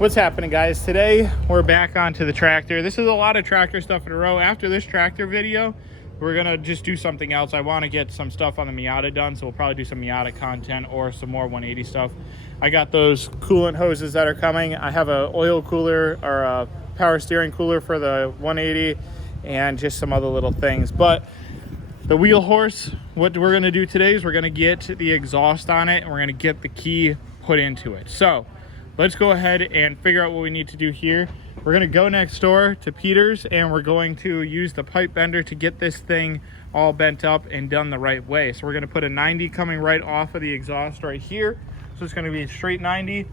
What's happening, guys? Today we're back onto the tractor. This is a lot of tractor stuff in a row. After this tractor video, we're gonna just do something else. I want to get some stuff on the Miata done, so we'll probably do some Miata content or some more 180 stuff. I got those coolant hoses that are coming. I have a oil cooler or a power steering cooler for the 180 and just some other little things. But the wheel horse, what we're gonna do today is we're gonna get the exhaust on it and we're gonna get the key put into it. So let's go ahead and figure out what we need to do here. We're gonna go next door to Peter's and we're going to use the pipe bender to get this thing all bent up and done the right way. So we're gonna put a 90 coming right off of the exhaust right here. So it's gonna be a straight 90,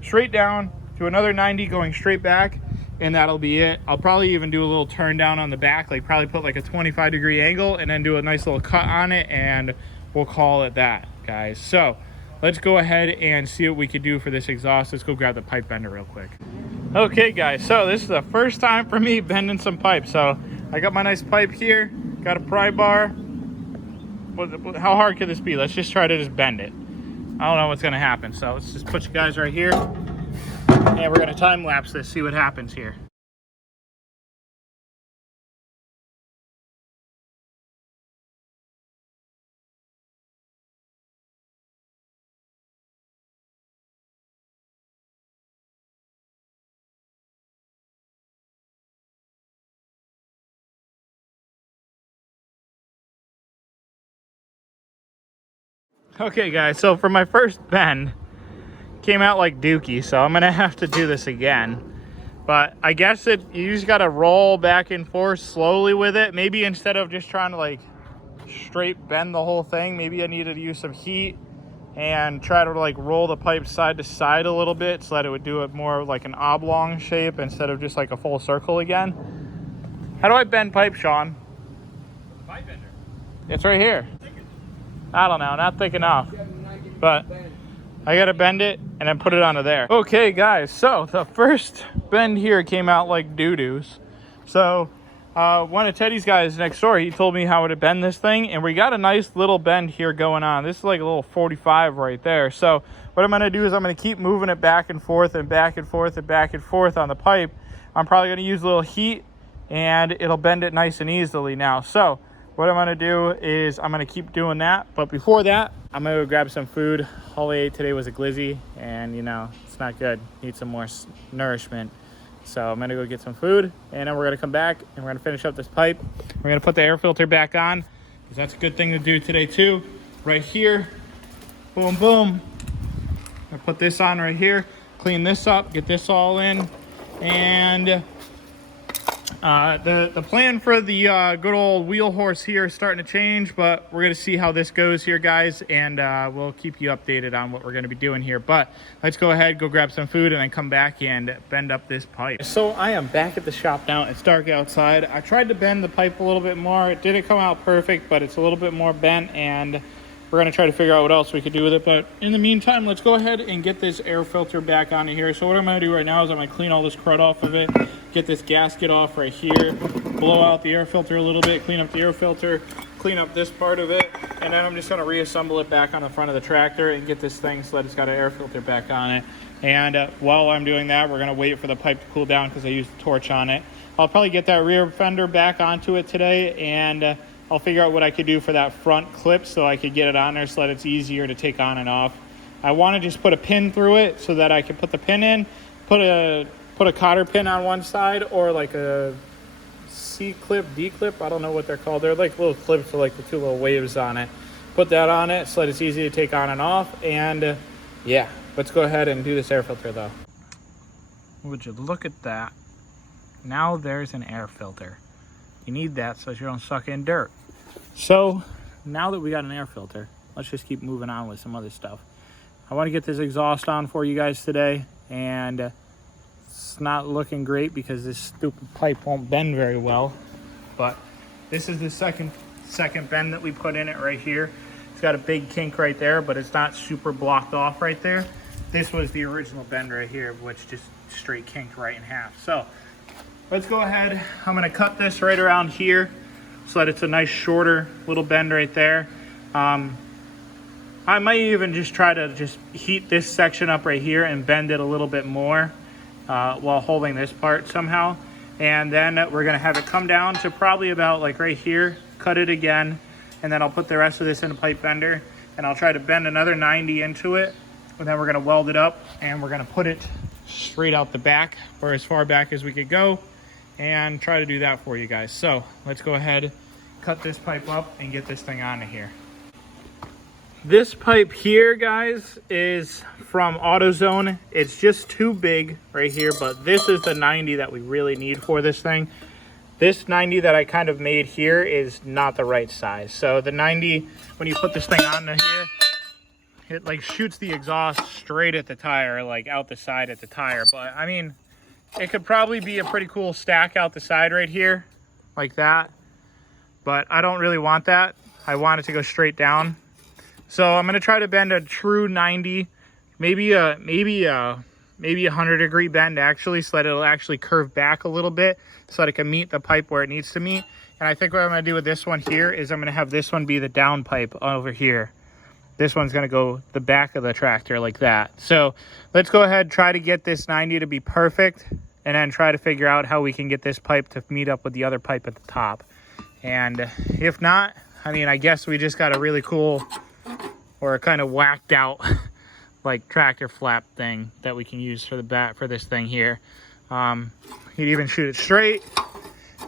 straight down to another 90 going straight back, and that'll be it. I'll probably even do a little turn down on the back, like probably put like a 25-degree angle and then do a nice little cut on it, and we'll call it that, guys. So let's go ahead and see what we could do for this exhaust. Let's go grab the pipe bender real quick. Okay, guys, so this is the first time for me bending some pipe. So I got my nice pipe here, got a pry bar. How hard could this be? Let's just try to just bend it. I don't know what's gonna happen. So let's just put you guys right here and we're gonna time lapse this, see what happens here. Okay, guys, so for my first bend, came out like dookie, so I'm gonna have to do this again. But I guess you just gotta roll back and forth slowly with it. Maybe instead of just trying to like straight bend the whole thing, maybe I needed to use some heat and try to like roll the pipe side to side a little bit so that it would do it more like an oblong shape instead of just like a full circle again. How do I bend pipe, Sean? Pipe bender. It's right here. I don't know, not thick enough, but I gotta bend it and then put it onto there. Okay, guys, so the first bend here came out like doo-doos. So one of Teddy's guys next door, he told me how to bend this thing, and we got a nice little bend here going on. This is like a little 45 right there. So what I'm gonna do is I'm gonna keep moving it back and forth and back and forth and back and forth on the pipe. I'm probably gonna use a little heat and it'll bend it nice and easily now. So what I'm gonna do is I'm gonna keep doing that, but before that, I'm gonna go grab some food. All I ate today was a glizzy, and you know, it's not good. Need some more nourishment. So I'm gonna go get some food, and then we're gonna come back and we're gonna finish up this pipe. We're gonna put the air filter back on, because that's a good thing to do today too. Right here, boom, boom. I put this on right here, clean this up, get this all in, and the plan for the good old wheel horse here is starting to change, but we're going to see how this goes here, guys, and we'll keep you updated on what we're going to be doing here. But let's go ahead, go grab some food, and then come back and bend up this pipe. So I am back at the shop now. It's dark outside. I tried to bend the pipe a little bit more. It didn't come out perfect, but it's a little bit more bent, and we're going to try to figure out what else we could do with it. But in the meantime, let's go ahead and get this air filter back onto here. So what I'm going to do right now is I'm going to clean all this crud off of it, get this gasket off right here, blow out the air filter a little bit, clean up the air filter, clean up this part of it, and then I'm just going to reassemble it back on the front of the tractor and get this thing so that it's got an air filter back on it. And while I'm doing that, we're going to wait for the pipe to cool down because I used the torch on it. I'll probably get that rear fender back onto it today, and I'll figure out what I could do for that front clip so I could get it on there so that it's easier to take on and off. I want to just put a pin through it so that I can put the pin in, put a cotter pin on one side, or like a C-clip, D-clip, I don't know what they're called. They're like little clips with like the two little waves on it. Put that on it so that it's easy to take on and off. And yeah, let's go ahead and do this air filter though. Would you look at that? Now there's an air filter. You need that so you don't suck in dirt. So now that we got an air filter, let's just keep moving on with some other stuff. I want to get this exhaust on for you guys today, and it's not looking great because this stupid pipe won't bend very well. But this is the second bend that we put in it right here. It's got a big kink right there, but it's not super blocked off right there. This was the original bend right here, which just straight kinked right in half. So let's go ahead. I'm going to cut this right around here so that it's a nice shorter little bend right there. I might even just try to just heat this section up right here and bend it a little bit more while holding this part somehow. And then we're gonna have it come down to probably about like right here, cut it again, and then I'll put the rest of this in a pipe bender, and I'll try to bend another 90 into it, and then we're gonna weld it up, and we're gonna put it straight out the back, or as far back as we could go, and try to do that for you guys. So let's go ahead, cut this pipe up, and get this thing on here. This pipe here, guys, is from AutoZone. It's just too big right here, but this is the 90 that we really need for this thing. This 90 that I kind of made here is not the right size. So the 90, when you put this thing on here, it like shoots the exhaust straight at the tire, like out the side at the tire. But I mean, it could probably be a pretty cool stack out the side right here, like that. But I don't really want that. I want it to go straight down. So I'm gonna try to bend a true 90, maybe a 100-degree bend actually, so that it'll actually curve back a little bit, so that it can meet the pipe where it needs to meet. And I think what I'm gonna do with this one here is I'm gonna have this one be the down pipe over here. This one's gonna go the back of the tractor like that. So let's go ahead and try to get this 90 to be perfect, and then try to figure out how we can get this pipe to meet up with the other pipe at the top. And if not, I mean, I guess we just got a really cool, or a kind of whacked out like tractor flap thing that we can use for the back for this thing here. You'd even shoot it straight,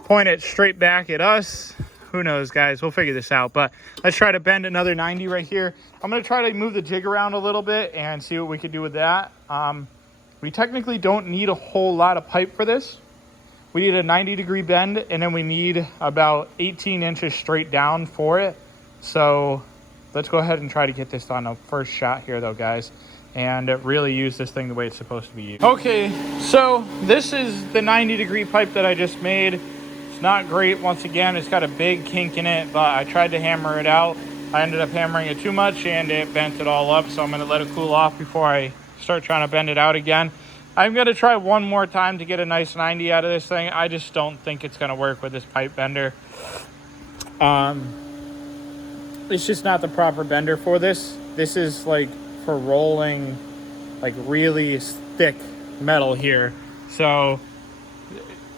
point it straight back at us. Who knows, guys? We'll figure this out. But let's try to bend another 90 right here. I'm gonna try to move the jig around a little bit and see what we can do with that. We technically don't need a whole lot of pipe for this. We need a 90-degree bend, and then we need about 18 inches straight down for it. So let's go ahead and try to get this on a first shot here though, guys, and really use this thing the way it's supposed to be used. Okay, so this is the 90-degree pipe that I just made. It's not great. Once again, it's got a big kink in it, but I tried to hammer it out. I ended up hammering it too much and it bent it all up, so I'm gonna let it cool off before I start trying to bend it out again. I'm gonna try one more time to get a nice 90 out of this thing. I just don't think it's gonna work with this pipe bender. It's just not the proper bender for this. This is like for rolling like really thick metal here. So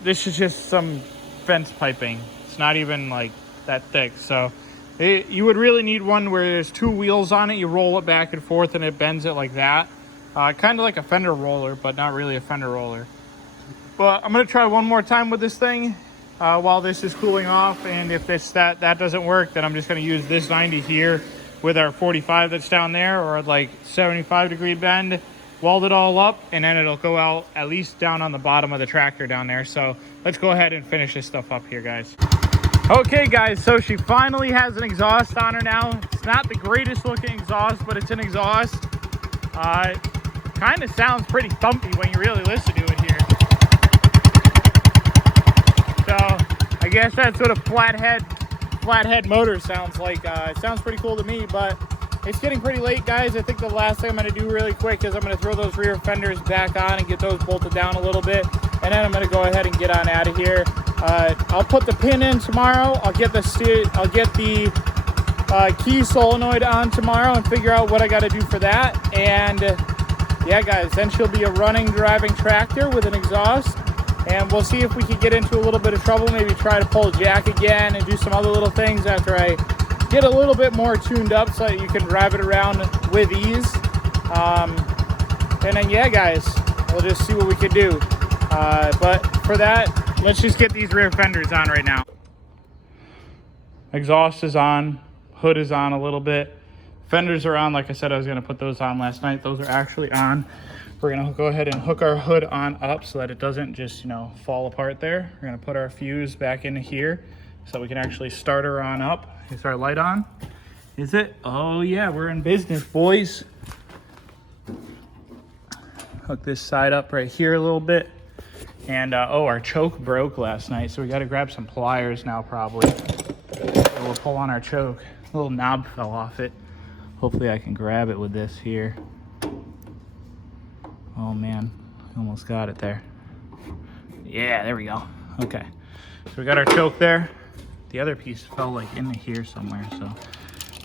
this is just some fence piping. It's not even like that thick. So you would really need one where there's two wheels on it. You roll it back and forth and it bends it like that. Kind of like a fender roller, but not really a fender roller. But I'm gonna try one more time with this thing while this is cooling off, and if that doesn't work, then I'm just going to use this 90 here with our 45 that's down there, or like 75-degree bend, weld it all up, and then it'll go out at least down on the bottom of the tractor down there. So let's go ahead and finish this stuff up here, guys. Okay, guys, so she finally has an exhaust on her now. It's not the greatest looking exhaust, but it's an exhaust. Kind of sounds pretty thumpy when you really listen to it here. So I guess that's what a flathead motor sounds like. It sounds pretty cool to me, but it's getting pretty late, guys. I think the last thing I'm going to do really quick is I'm going to throw those rear fenders back on and get those bolted down a little bit, and then I'm going to go ahead and get on out of here. I'll put the pin in tomorrow. I'll get the key solenoid on tomorrow and figure out what I got to do for that. And yeah, guys, then she'll be a running, driving tractor with an exhaust. And we'll see if we can get into a little bit of trouble, maybe try to pull a jack again and do some other little things after I get a little bit more tuned up so that you can drive it around with ease. And then, yeah, guys, we'll just see what we can do. But for that, let's just get these rear fenders on right now. Exhaust is on, hood is on a little bit. Fenders are on. Like I said, I was going to put those on last night. Those are actually on. We're going to go ahead and hook our hood on up so that it doesn't just, fall apart there. We're going to put our fuse back into here so we can actually start her on up. Is our light on? Is it? Oh yeah, we're in business, boys. Hook this side up right here a little bit. And our choke broke last night, so we got to grab some pliers now probably. So we'll pull on our choke. A little knob fell off it. Hopefully I can grab it with this here. Oh man, almost got it there. Yeah, there we go. Okay, so we got our choke there. The other piece fell like in here somewhere, so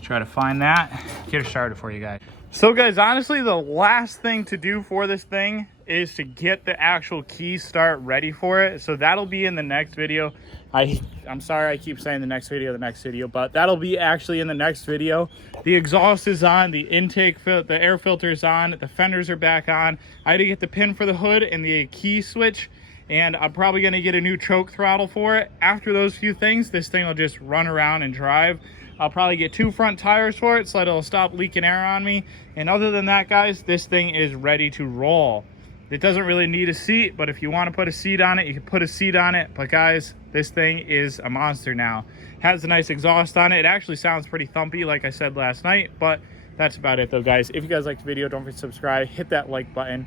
try to find that. Get her started for you guys. So guys, honestly, the last thing to do for this thing is to get the actual key start ready for it. So that'll be in the next video. I'm sorry I keep saying the next video, but that'll be actually in the next video. The exhaust is on, the the air filter is on, the fenders are back on. I had to get the pin for the hood and the key switch, and I'm probably gonna get a new choke throttle for it. After those few things, this thing will just run around and drive. I'll probably get 2 front tires for it so that it'll stop leaking air on me. And other than that, guys, this thing is ready to roll. It doesn't really need a seat, but if you want to put a seat on it, you can put a seat on it. But guys, this thing is a monster now. Has a nice exhaust on it. It actually sounds pretty thumpy, like I said last night, but that's about it though, guys. If you guys liked the video, don't forget to subscribe, hit that like button,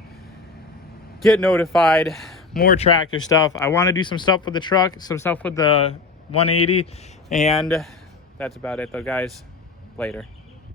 get notified, more tractor stuff. I want to do some stuff with the truck, some stuff with the 180, and that's about it though, guys. Later.